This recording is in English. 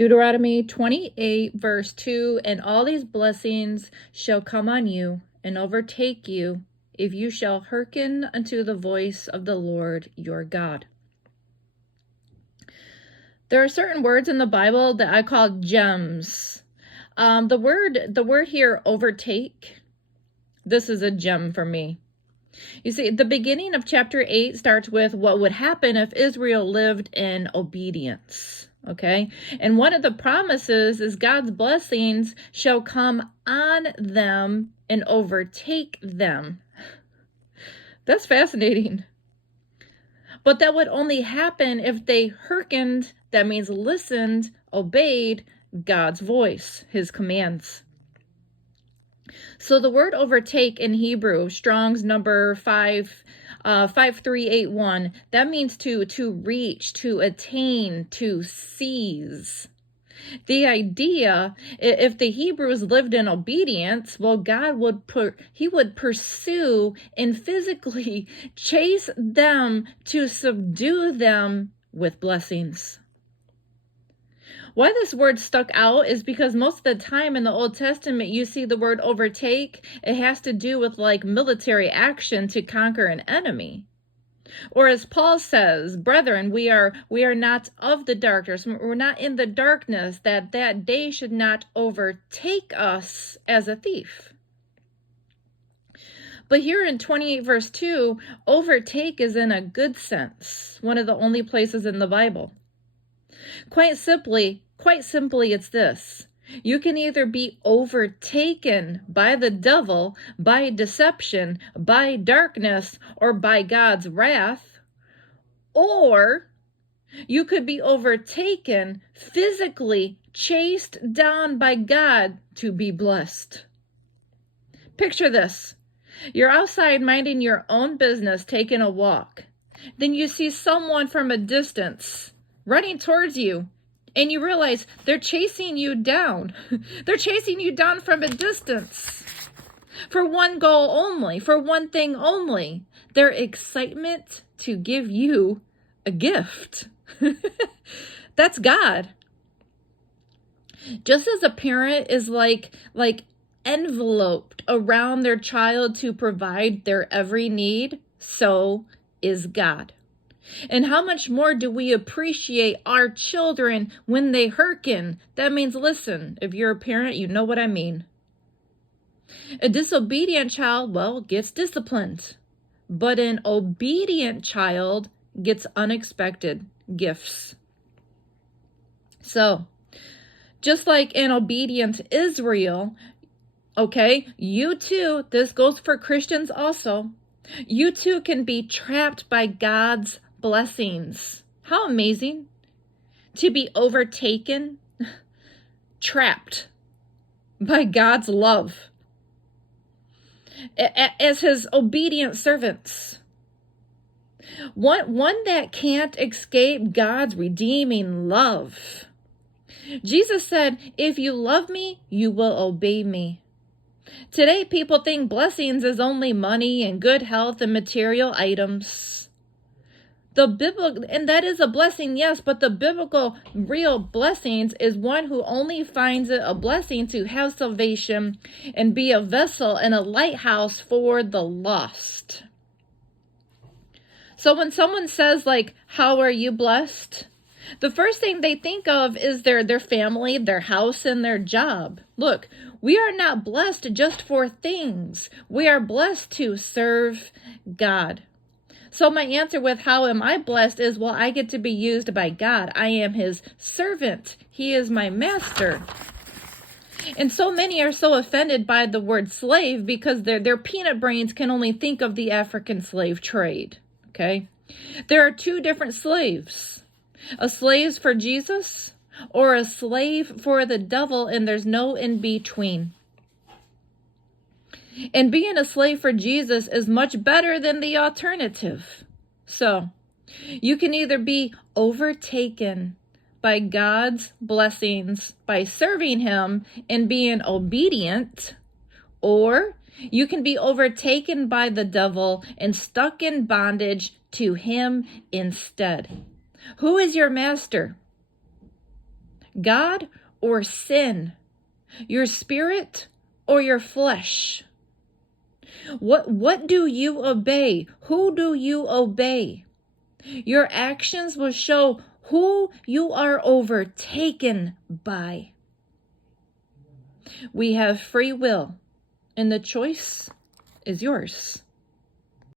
Deuteronomy 28, verse 2, and all these blessings shall come on you and overtake you if you shall hearken unto the voice of the Lord your God. There are certain words in the Bible that I call gems. The word here, overtake, this is a gem for me. You see, the beginning of chapter 8 starts with what would happen if Israel lived in obedience. Okay, and one of the promises is God's blessings shall come on them and overtake them. That's fascinating. But that would only happen if they hearkened, that means listened, obeyed God's voice, his commands. So the word overtake in Hebrew, Strong's number 5381, that means to reach, to attain, to seize. The idea, if the Hebrews lived in obedience, well, God would pursue and physically chase them to subdue them with blessings. Why this word stuck out is because most of the time in the Old Testament, you see the word overtake. It has to do with like military action to conquer an enemy. Or as Paul says, brethren, we are not of the darkness. We're not in the darkness, that day should not overtake us as a thief. But here in 28 verse 2, overtake is in a good sense, one of the only places in the Bible. Quite simply, it's this. You can either be overtaken by the devil, by deception, by darkness, or by God's wrath, or you could be overtaken, physically chased down by God to be blessed. Picture this. You're outside minding your own business, taking a walk. Then you see someone from a distance running towards you, and you realize they're chasing you down. They're chasing you down from a distance for one goal only, for one thing only, their excitement to give you a gift. That's God. Just as a parent is like enveloped around their child to provide their every need, so is God. And how much more do we appreciate our children when they hearken? That means listen. If you're a parent, you know what I mean. A disobedient child, well, gets disciplined. But an obedient child gets unexpected gifts. So, just like in obedient Israel, okay, you too, this goes for Christians also, you too can be trapped by God's blessings. How amazing to be overtaken, trapped by God's love as his obedient servants. One that can't escape God's redeeming love. Jesus said, if you love me, you will obey me. Today, people think blessings is only money and good health and material items. The biblical, and that is a blessing, yes, but the biblical real blessings is one who only finds it a blessing to have salvation and be a vessel and a lighthouse for the lost. So when someone says like, how are you blessed? The first thing they think of is their family, their house, and their job. Look, we are not blessed just for things. We are blessed to serve God. So my answer with how am I blessed is, well, I get to be used by God. I am his servant. He is my master. And so many are so offended by the word slave because their peanut brains can only think of the African slave trade. Okay? There are two different slaves. A slave for Jesus or a slave for the devil, and there's no in between. And being a slave for Jesus is much better than the alternative. So, you can either be overtaken by God's blessings by serving him and being obedient, or you can be overtaken by the devil and stuck in bondage to him instead. Who is your master? God or sin? Your spirit or your flesh? What do you obey? Who do you obey? Your actions will show who you are overtaken by. We have free will, and the choice is yours.